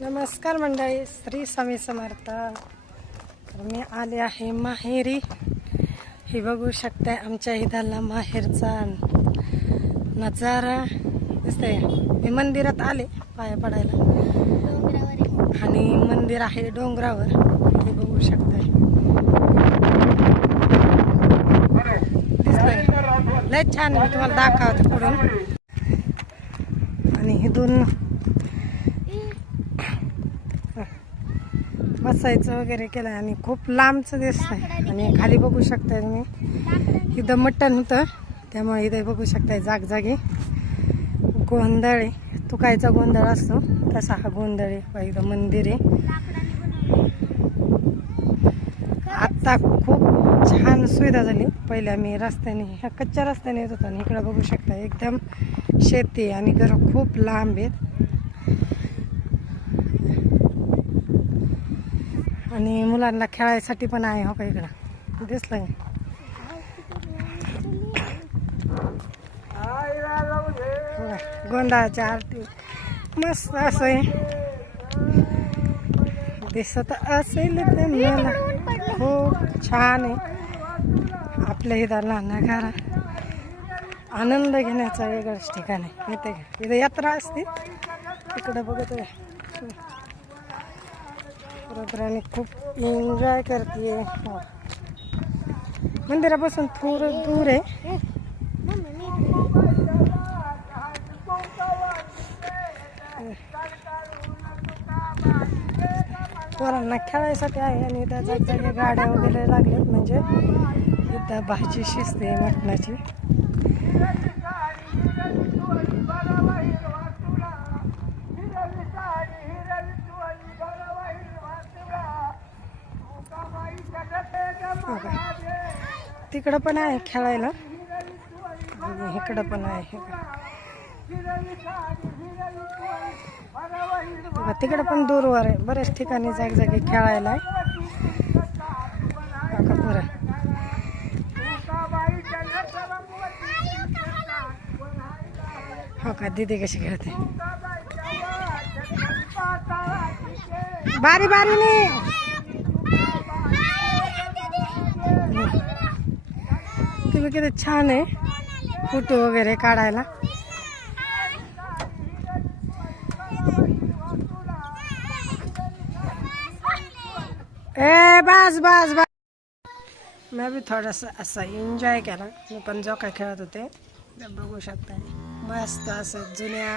नमस्कार मंडळी, श्री स्वामी समर्थ. तर मी आले आहे माहेरी. हे बघू शकताय आमच्या इथला माहेरचा नजारा दिसतंय. मी मंदिरात आले पाया पडायला आणि मंदिर आहे डोंगरावर. हे बघू शकताय, दिसतंय लय छान. मी तुम्हाला दाखवते पुढून. आणि इथून बसायचं वगैरे केलं आणि खूप लांबचं दिसतंय. आणि खाली बघू शकताय तुम्ही, इथं मटण होतं त्यामुळे इथे बघू शकताय जागजागी गोंधळ आहे. तुकायचा गोंधळ असतो तसा हा गोंधळ आहे. इथं मंदिर आहे. आता खूप छान सुविधा झाली. पहिले आम्ही रस्त्याने, ह्या कच्च्या रस्त्याने येत होतो आणि इकडं बघू शकता एकदम शेती आणि घरं खूप लांब आहेत. आणि मुलांना खेळायसाठी पण आहे. हो का, इकडं दिसलं गोंधळाची आरती मस्त असं आहे. दिसत असेल तर मला खूप छान आहे. आपल्या इथं लहान घरा आनंद घेण्याचा वेगळंच ठिकाण आहे. माहिती आहे का, इथं यात्रा असते. इकडं बघत आहे बरोबर आणि खूप एन्जॉय करते. मंदिरापासून थोडं दूर आहे. पोरांना खेळायसाठी आहे. आणि इथं जागजागी गाड्या वगैरे लागल्यात, म्हणजे इथं भाजी शिजते मटणाची. तिकडं पण आहे खेळायला आणि इकडं पण आहे. तिकडं पण दूरवर आहे. बऱ्याच ठिकाणी जागजागी खेळायला आहे. हो का, दीदी कशी खेळते बारी बारीने. तुम्ही किती छान आहे फोटो वगैरे काढायला. ए बस बस बस. मी बी थोडंसं असं एन्जॉय केला. मी पण जो काय खेळत होते बघू शकता. मस्त असं जुन्या